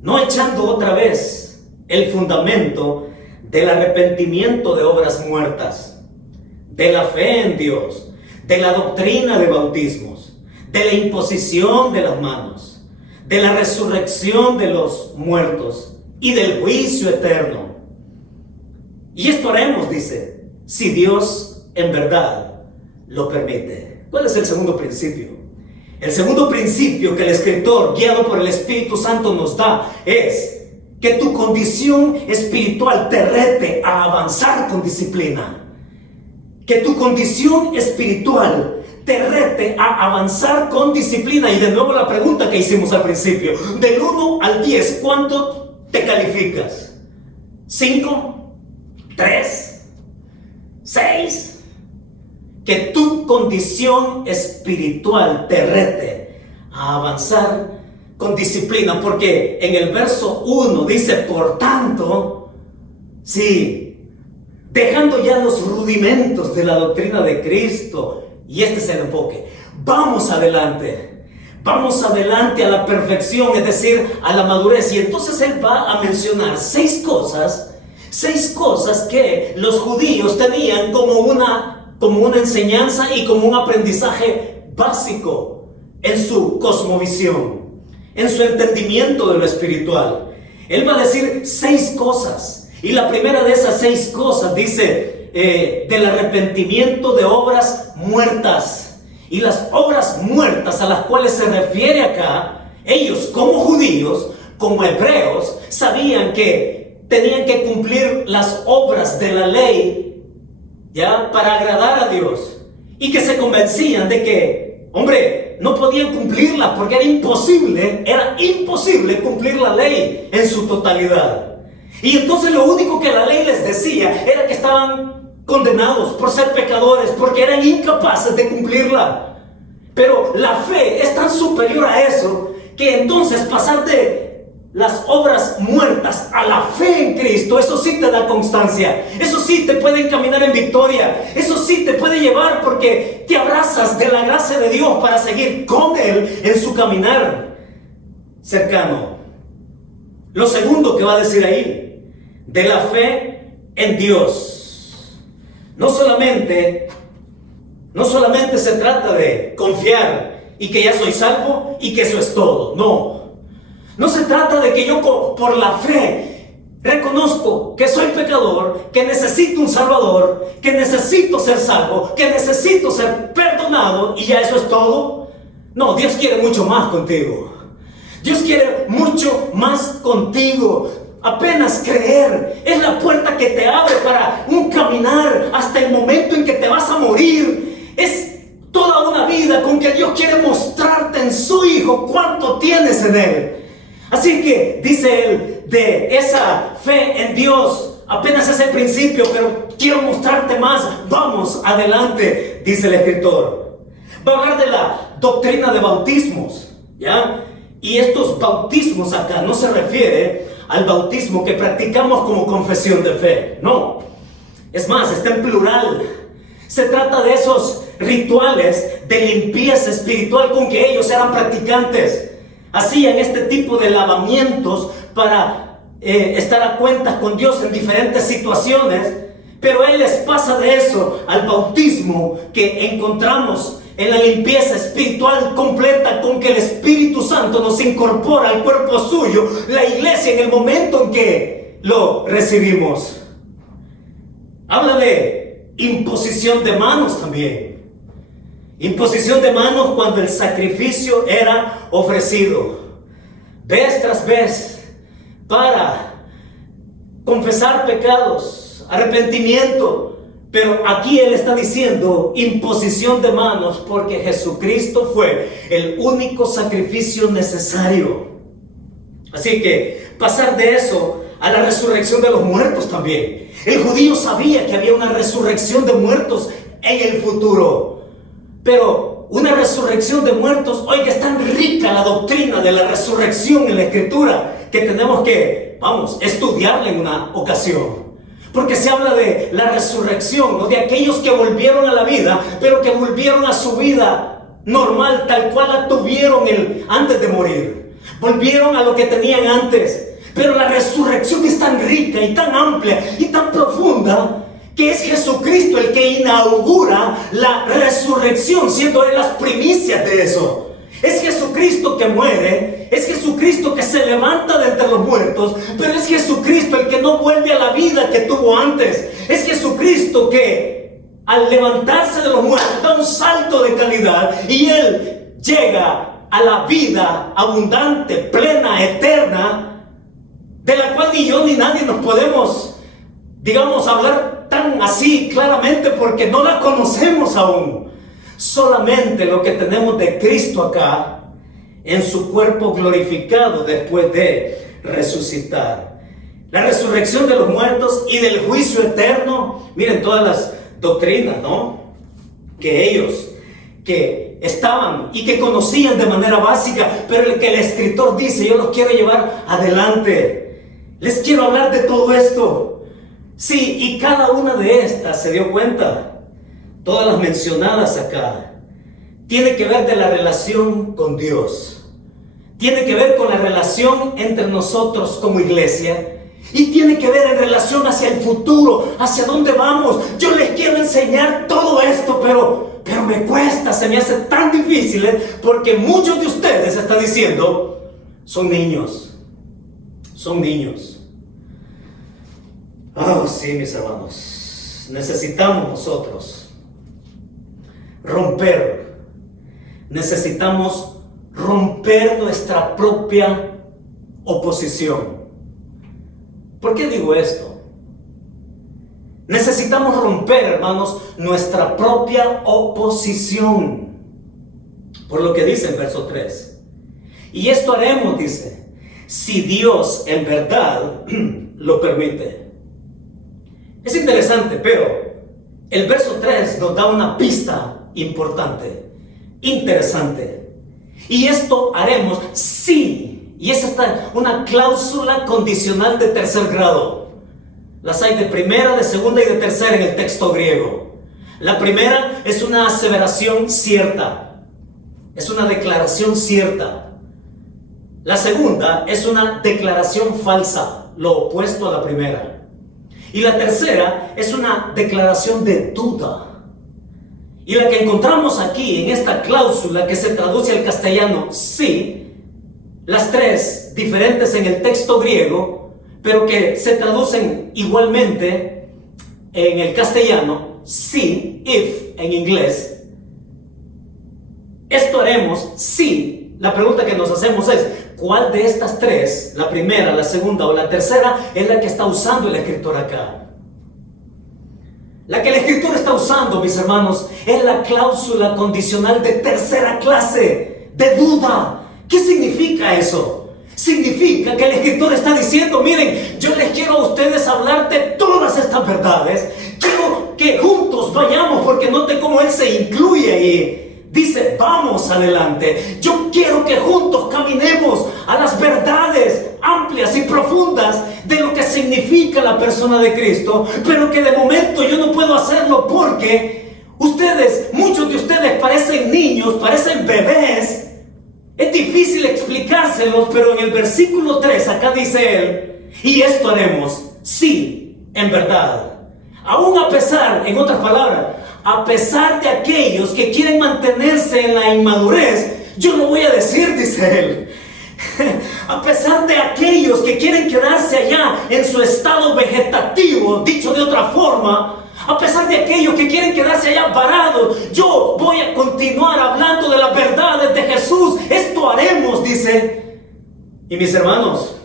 no echando otra vez el fundamento del arrepentimiento de obras muertas, de la fe en Dios, de la doctrina de bautismos, de la imposición de las manos, de la resurrección de los muertos y del juicio eterno. Y esto haremos, dice, si Dios en verdad lo permite. ¿Cuál es el segundo principio? El segundo principio que el escritor, guiado por el Espíritu Santo, nos da es que tu condición espiritual te rete a avanzar con disciplina. Que tu condición espiritual te rete a avanzar con disciplina. Y de nuevo la pregunta que hicimos al principio: del 1 al 10, ¿cuánto te calificas? ¿5? ¿3? ¿6? Que tu condición espiritual te rete a avanzar con disciplina, porque en el verso 1 dice: por tanto, sí, dejando ya los rudimentos de la doctrina de Cristo, y este es el enfoque, vamos adelante a la perfección, es decir, a la madurez. Y entonces él va a mencionar seis cosas que los judíos tenían como una enseñanza y como un aprendizaje básico en su cosmovisión, en su entendimiento de lo espiritual. Él va a decir 6 cosas. Y la primera de esas 6 cosas dice del arrepentimiento de obras muertas. Y las obras muertas a las cuales se refiere acá, ellos como judíos, como hebreos, sabían que tenían que cumplir las obras de la ley, ya, para agradar a Dios. Y que se convencían de que, hombre, no podían cumplirla porque era imposible cumplir la ley en su totalidad. Y entonces lo único que la ley les decía era que estaban condenados por ser pecadores, porque eran incapaces de cumplirla. Pero la fe es tan superior a eso, que entonces pasar de las obras muertas a la fe en Cristo, eso sí te da constancia, eso sí te puede encaminar en victoria, eso sí te puede llevar porque te abrazas de la gracia de Dios para seguir con Él en su caminar cercano. Lo segundo que va a decir ahí, de la fe en Dios. No solamente se trata de confiar y que ya soy salvo y que eso es todo. No se trata de que yo por la fe reconozco que soy pecador, que necesito un salvador, que necesito ser salvo, que necesito ser perdonado y ya eso es todo. No, Dios quiere mucho más contigo. Dios quiere mucho más contigo. Apenas creer es la puerta que te abre para un caminar hasta el momento en que te vas a morir. Es toda una vida con que Dios quiere mostrarte en su Hijo cuánto tienes en Él. Así que dice él, de esa fe en Dios, apenas es el principio, pero quiero mostrarte más. Vamos adelante, dice el escritor. Va a hablar de la doctrina de bautismos, ¿ya? Y estos bautismos acá no se refiere al bautismo que practicamos como confesión de fe. No, es más, está en plural. Se trata de esos rituales de limpieza espiritual con que ellos eran practicantes. Hacían este tipo de lavamientos para estar a cuentas con Dios en diferentes situaciones, Pero Él les pasa de eso al bautismo que encontramos en la limpieza espiritual completa con que el Espíritu Santo nos incorpora al cuerpo suyo, la iglesia, en el momento en que lo recibimos. Habla de imposición de manos también. Imposición de manos cuando el sacrificio era ofrecido vez tras vez para confesar pecados, arrepentimiento. Pero aquí Él está diciendo imposición de manos porque Jesucristo fue el único sacrificio necesario. Así que pasar de eso a la resurrección de los muertos también. El judío sabía que había una resurrección de muertos en el futuro. Pero una resurrección de muertos, oiga, es tan rica la doctrina de la resurrección en la Escritura que tenemos que, estudiarla en una ocasión. Porque se habla de la resurrección, ¿no? De aquellos que volvieron a la vida, pero que volvieron a su vida normal, tal cual la tuvieron antes de morir. Volvieron a lo que tenían antes. Pero la resurrección es tan rica y tan amplia y tan profunda que es Jesucristo el que inaugura la resurrección, siendo Él las primicias de eso. Es Jesucristo que muere, es Jesucristo que se levanta de entre los muertos, pero es Jesucristo el que no vuelve a la vida que tuvo antes. Es Jesucristo que al levantarse de los muertos da un salto de calidad y Él llega a la vida abundante, plena, eterna, de la cual ni yo ni nadie nos podemos, hablar tan así claramente porque no la conocemos aún. Solamente lo que tenemos de Cristo acá, en su cuerpo glorificado después de resucitar. La resurrección de los muertos y del juicio eterno. Miren todas las doctrinas, ¿no? Que ellos, que estaban y que conocían de manera básica, pero el que el escritor dice, yo los quiero llevar adelante. Les quiero hablar de todo esto. Sí, y cada una de estas se dio cuenta. Todas las mencionadas acá tiene que ver de la relación con Dios, tiene que ver con la relación entre nosotros como iglesia y tiene que ver en relación hacia el futuro, hacia dónde vamos. Yo les quiero enseñar todo esto, pero me cuesta, se me hace tan difícil, porque muchos de ustedes están diciendo, son niños. Sí, mis hermanos, necesitamos nosotros necesitamos romper nuestra propia oposición. ¿Por qué digo esto? Necesitamos romper, hermanos, nuestra propia oposición. Por lo que dice el verso 3. Y esto haremos, dice, si Dios en verdad lo permite. Es interesante, pero el verso 3 nos da una pista importante, interesante. Y esto haremos si, y esa está una cláusula condicional de tercer grado. Las hay de primera, de segunda y de tercera en el texto griego. La primera es una aseveración cierta, es una declaración cierta. La segunda es una declaración falsa, lo opuesto a la primera. Y la tercera es una declaración de duda. Y la que encontramos aquí en esta cláusula que se traduce al castellano sí, las tres diferentes en el texto griego, pero que se traducen igualmente en el castellano, sí, if en inglés. Esto haremos si. La pregunta que nos hacemos es, ¿cuál de estas tres, la primera, la segunda o la tercera, es la que está usando el escritor acá? La que el escritor está usando, mis hermanos, es la cláusula condicional de tercera clase, de duda. ¿Qué significa eso? Significa que el escritor está diciendo, miren, yo les quiero a ustedes hablar de todas estas verdades. Quiero que juntos vayamos, porque note cómo él se incluye ahí. Dice, vamos adelante. Yo quiero que juntos caminemos a las verdades amplias y profundas de lo que significa la persona de Cristo, pero que de momento yo no puedo hacerlo porque ustedes, muchos de ustedes parecen niños, parecen bebés. Es difícil explicárselos, pero en el versículo 3 acá dice él, y esto haremos, sí, en verdad. Aún a pesar, en otras palabras, a pesar de aquellos que quieren mantenerse en la inmadurez, yo lo voy a decir, dice él. A pesar de aquellos que quieren quedarse allá en su estado vegetativo, dicho de otra forma, a pesar de aquellos que quieren quedarse allá parados, yo voy a continuar hablando de las verdades de Jesús. Esto haremos, dice. Y mis hermanos,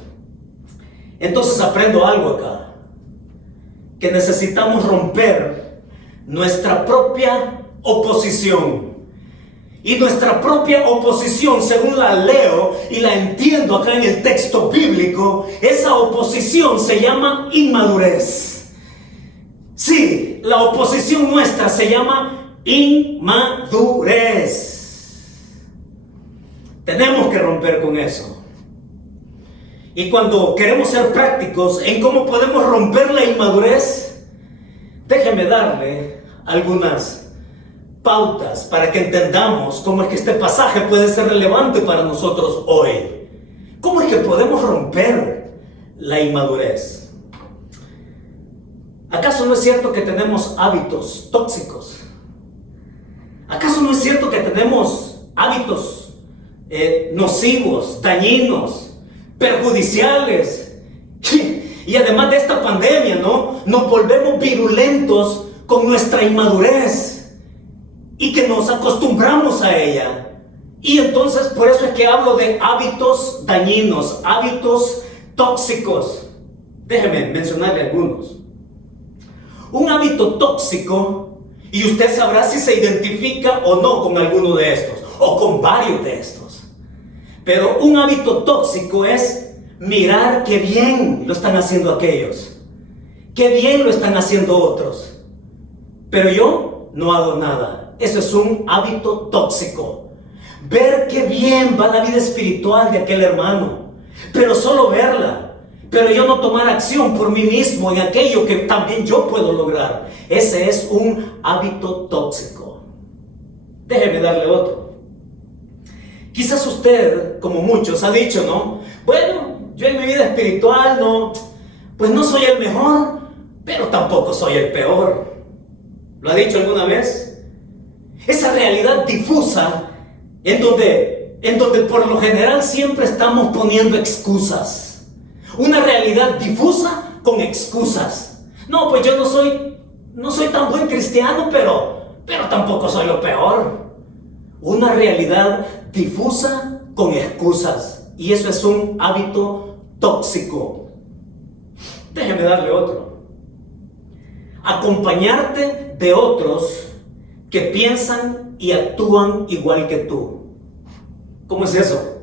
entonces aprendo algo acá, que necesitamos romper nuestra propia oposición. Y nuestra propia oposición, según la leo y la entiendo acá en el texto bíblico, esa oposición se llama inmadurez. Sí, la oposición nuestra se llama inmadurez. Tenemos que romper con eso. Y cuando queremos ser prácticos en cómo podemos romper la inmadurez, déjeme darle algunas pautas para que entendamos cómo es que este pasaje puede ser relevante para nosotros hoy. ¿Cómo es que podemos romper la inmadurez? ¿Acaso no es cierto que tenemos hábitos tóxicos? ¿Acaso no es cierto que tenemos hábitos nocivos, dañinos, perjudiciales? Y además de esta pandemia, ¿no? Nos volvemos virulentos con nuestra inmadurez. Y que nos acostumbramos a ella. Y entonces por eso es que hablo de hábitos dañinos, hábitos tóxicos. Déjeme mencionarle algunos. Un hábito tóxico, y usted sabrá si se identifica o no con alguno de estos, o con varios de estos. Pero un hábito tóxico es mirar qué bien lo están haciendo aquellos, qué bien lo están haciendo otros, pero yo no hago nada. Eso es un hábito tóxico. Ver qué bien va la vida espiritual de aquel hermano, pero solo verla, pero yo no tomar acción por mí mismo en aquello que también yo puedo lograr. Ese es un hábito tóxico. Déjeme darle otro. Quizás usted, como muchos, ha dicho, ¿no? Bueno, yo en mi vida espiritual pues no soy el mejor, pero tampoco soy el peor. ¿Lo ha dicho alguna vez? Esa realidad difusa en donde por lo general siempre estamos poniendo excusas. Una realidad difusa con excusas. No, pues yo no soy tan buen cristiano, pero tampoco soy lo peor. Una realidad difusa con excusas. Y eso es un hábito tóxico. Déjeme darle otro. Acompañarte de otros que piensan y actúan igual que tú. ¿Cómo es eso?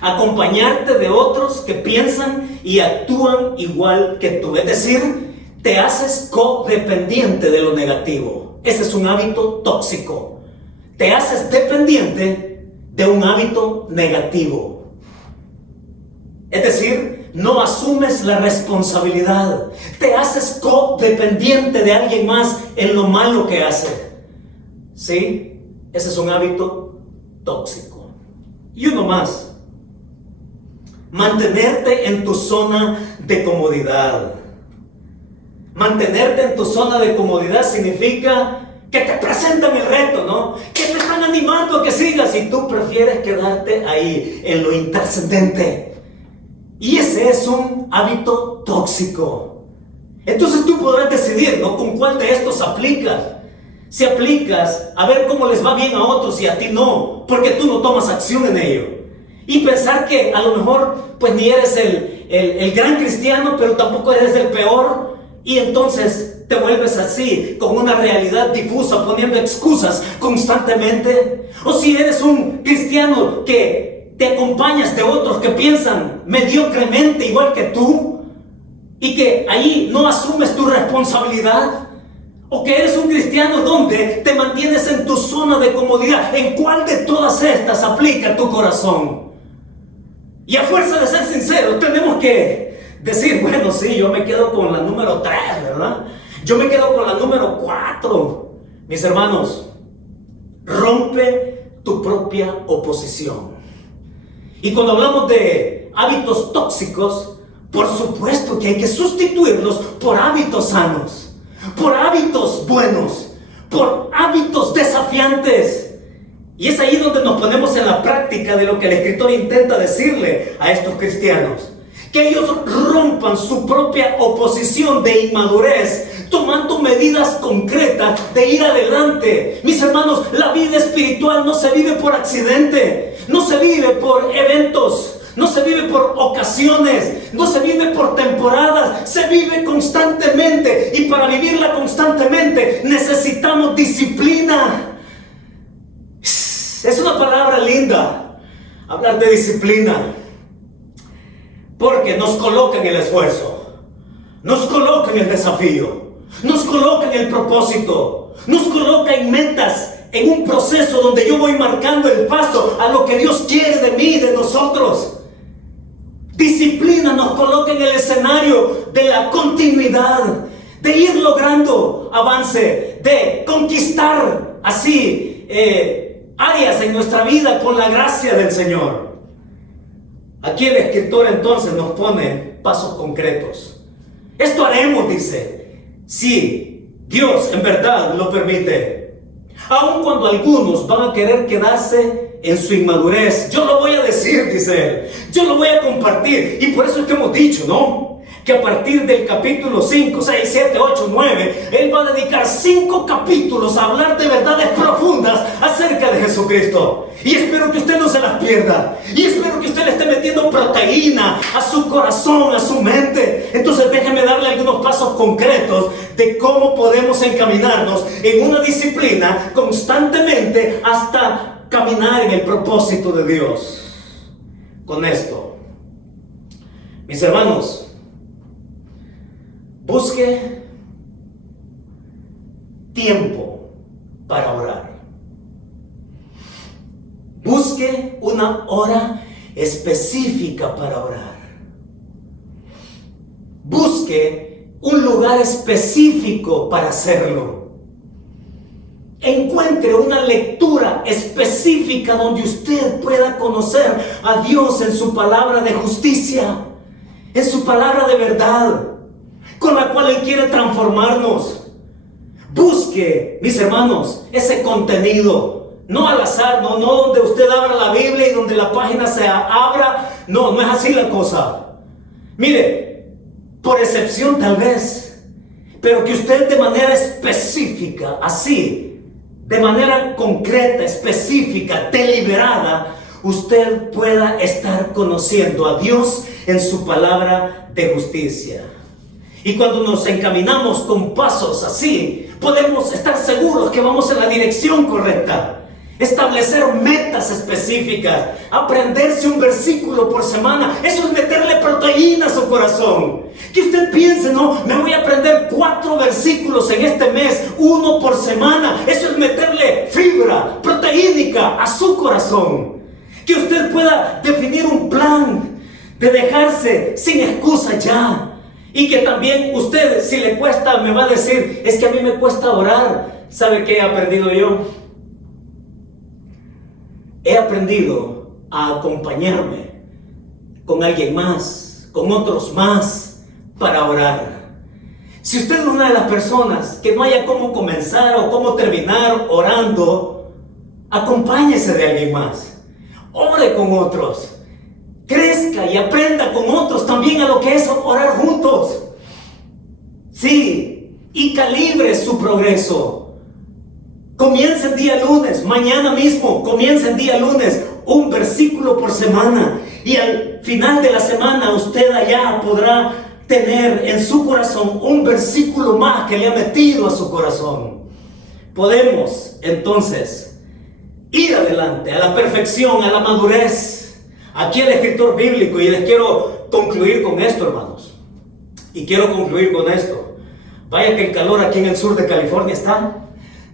Acompañarte de otros que piensan y actúan igual que tú. Es decir, te haces codependiente de lo negativo. Ese es un hábito tóxico. Te haces dependiente de un hábito negativo. Es decir, no asumes la responsabilidad. Te haces codependiente de alguien más en lo malo que hace. ¿Sí? Ese es un hábito tóxico. Y uno más. Mantenerte en tu zona de comodidad. Mantenerte en tu zona de comodidad significa que te presentan el reto, ¿no? Que te están animando a que sigas y tú prefieres quedarte ahí en lo intrascendente. Y ese es un hábito tóxico. Entonces tú podrás decidir, ¿no? Con cuál de estos aplicas. Si aplicas a ver cómo les va bien a otros y a ti no, porque tú no tomas acción en ello. Y pensar que a lo mejor pues ni eres el gran cristiano, pero tampoco eres el peor. Y entonces te vuelves así, con una realidad difusa, poniendo excusas constantemente. O si eres un cristiano que te acompañas de otros que piensan mediocremente igual que tú, y que ahí no asumes tu responsabilidad. O que eres un cristiano donde te mantienes en tu zona de comodidad. ¿En cuál de todas estas aplica tu corazón? Y a fuerza de ser sincero, tenemos que decir, bueno, sí, yo me quedo con la número 3, ¿verdad? Yo me quedo con la número 4. Mis hermanos, rompe tu propia oposición. Y cuando hablamos de hábitos tóxicos, por supuesto que hay que sustituirlos por hábitos sanos. por hábitos buenos, por hábitos desafiantes. Y es ahí donde nos ponemos en la práctica de lo que el escritor intenta decirle a estos cristianos. Que ellos rompan su propia oposición de inmadurez, tomando medidas concretas de ir adelante. Mis hermanos, la vida espiritual no se vive por accidente, no se vive por eventos, no se vive por ocasiones, no se vive por temporadas, se vive constantemente. Y para vivirla constantemente necesitamos disciplina. Es una palabra linda, hablar de disciplina, porque nos coloca en el esfuerzo, nos coloca en el desafío, nos coloca en el propósito, nos coloca en metas, en un proceso donde yo voy marcando el paso a lo que Dios quiere de mí, de nosotros. Disciplina nos coloca en el escenario de la continuidad, de ir logrando avance, de conquistar así áreas en nuestra vida con la gracia del Señor. Aquí el escritor entonces nos pone pasos concretos. Esto haremos, dice, si Dios en verdad lo permite. Aun cuando algunos van a querer quedarse en su inmadurez, yo lo voy a decir, dice él, yo lo voy a compartir. Y por eso es que hemos dicho, ¿no?, que a partir del capítulo 5, 6, 7, 8, 9, él va a dedicar 5 capítulos a hablar de verdades profundas acerca de Jesucristo. Y espero que usted no se las pierda. Y espero que usted le esté metiendo proteína a su corazón, a su mente. Entonces déjeme darle algunos pasos concretos de cómo podemos encaminarnos en una disciplina constantemente hasta caminar en el propósito de Dios. Con esto, mis hermanos, busque tiempo para orar. Busque una hora específica para orar. Busque un lugar específico para hacerlo. Encuentre una lectura específica donde usted pueda conocer a Dios en su palabra de justicia, en su palabra de verdad, con la cual Él quiere transformarnos. Busque, mis hermanos, ese contenido. No al azar, no donde usted abra la Biblia y donde la página se abra. No es así la cosa. Mire, por excepción tal vez, pero que usted de manera específica, así, de manera concreta, específica, deliberada, usted pueda estar conociendo a Dios en su palabra de justicia. Y cuando nos encaminamos con pasos así, podemos estar seguros que vamos en la dirección correcta. Establecer metas específicas, aprenderse un versículo por semana, eso es meterle proteína a su corazón. Que usted piense, no, me voy a aprender 4 versículos en este mes, 1 por semana. Eso es meterle fibra proteínica a su corazón. Que usted pueda definir un plan de dejarse sin excusa ya. Y que también usted, si le cuesta, me va a decir, es que a mí me cuesta orar. ¿Sabe qué he aprendido yo? He aprendido a acompañarme con alguien más, con otros más, para orar. Si usted es una de las personas que no haya cómo comenzar o cómo terminar orando, acompáñese de alguien más. Ore con otros. Crezca y aprenda con otros también a lo que es orar juntos. Sí, y calibre su progreso. Comienza el día lunes, mañana mismo, comienza el día lunes, un versículo por semana. Y al final de la semana usted allá podrá tener en su corazón un versículo más que le ha metido a su corazón. Podemos entonces ir adelante a la perfección, a la madurez. Aquí el escritor bíblico, y les quiero concluir con esto, hermanos. Y quiero concluir con esto. Vaya que el calor aquí en el sur de California está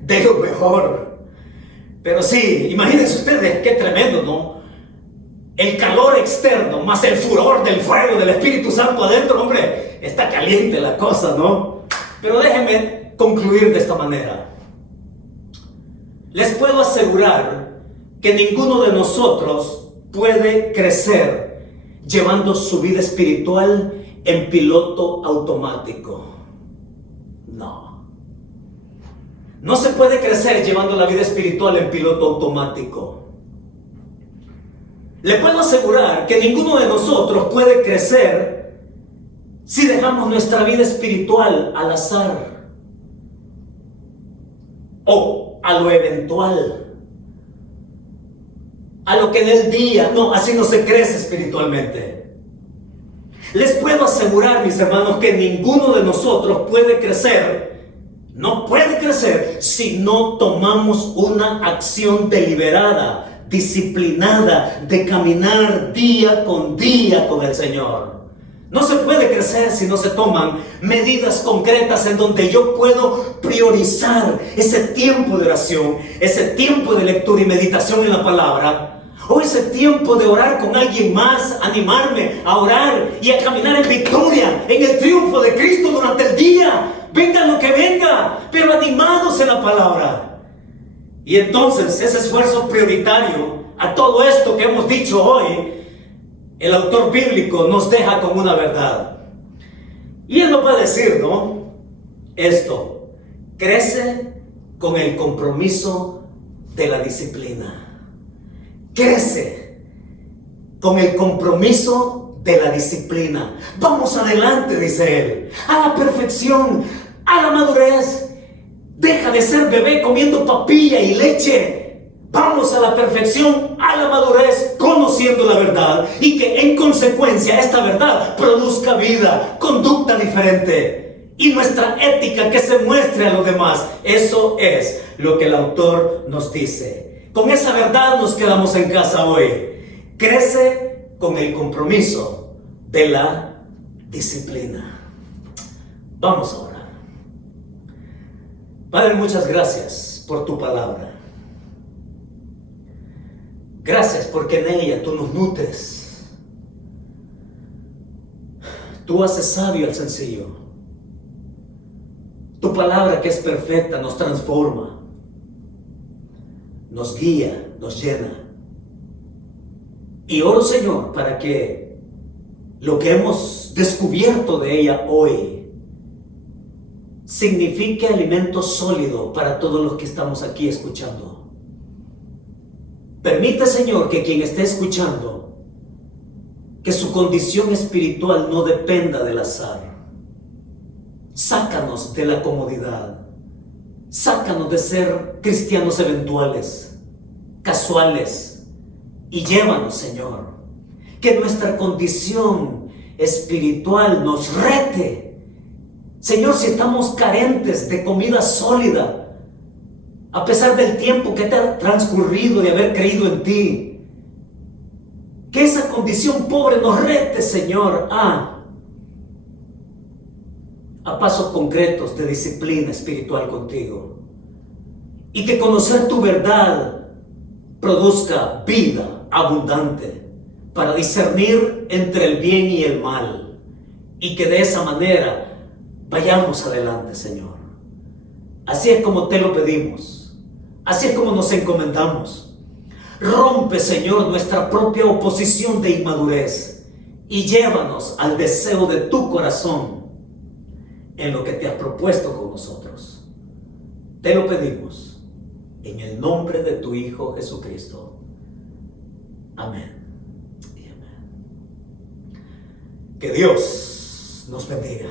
de lo mejor. Pero sí, imagínense ustedes qué tremendo, ¿no? El calor externo más el furor del fuego del Espíritu Santo adentro, hombre, está caliente la cosa, ¿no? Pero déjenme concluir de esta manera. Les puedo asegurar que ninguno de nosotros puede crecer llevando su vida espiritual en piloto automático. No. No se puede crecer llevando la vida espiritual en piloto automático. Le puedo asegurar que ninguno de nosotros puede crecer si dejamos nuestra vida espiritual al azar o a lo eventual, a lo que en el día. No, así no se crece espiritualmente. Les puedo asegurar, mis hermanos, que ninguno de nosotros puede crecer. No puede crecer si no tomamos una acción deliberada, disciplinada, de caminar día con el Señor. No se puede crecer si no se toman medidas concretas en donde yo puedo priorizar ese tiempo de oración, ese tiempo de lectura y meditación en la palabra, o ese tiempo de orar con alguien más, animarme a orar y a caminar en victoria, en el triunfo de Cristo durante el día. Venga lo que venga, pero animados en la palabra. Y entonces ese esfuerzo prioritario a todo esto que hemos dicho hoy, el autor bíblico nos deja con una verdad. Y él nos va a decir, ¿no? Esto, crece con el compromiso de la disciplina. Crece con el compromiso de la disciplina. Vamos adelante, dice él, a la perfección, a la madurez. Deja de ser bebé comiendo papilla y leche. Vamos a la perfección, a la madurez, conociendo la verdad, y que en consecuencia esta verdad produzca vida, conducta diferente y nuestra ética que se muestre a los demás. Eso es lo que el autor nos dice. Con esa verdad nos quedamos en casa hoy. Crece con el compromiso de la disciplina. Vamos a orar. Padre, muchas gracias por tu palabra. Gracias porque en ella tú nos nutres. Tú haces sabio al sencillo. Tu palabra, que es perfecta, nos transforma, nos guía, nos llena. Y oro, Señor, para que lo que hemos descubierto de ella hoy signifique alimento sólido para todos los que estamos aquí escuchando. Permite, Señor, que quien esté escuchando, que su condición espiritual no dependa del azar. Sácanos de la comodidad. Sácanos de ser cristianos eventuales, casuales, y llévanos, Señor, que nuestra condición espiritual nos rete. Señor, si estamos carentes de comida sólida, a pesar del tiempo que te ha transcurrido de haber creído en ti, que esa condición pobre nos rete, Señor, a pasos concretos de disciplina espiritual contigo, y que conocer tu verdad produzca vida abundante para discernir entre el bien y el mal, y que de esa manera vayamos adelante, Señor. Así es como te lo pedimos. Así es como nos encomendamos. Rompe, Señor, nuestra propia oposición de inmadurez y llévanos al deseo de tu corazón en lo que te has propuesto con nosotros. Te lo pedimos en el nombre de tu Hijo Jesucristo. Amén y amén. Que Dios nos bendiga.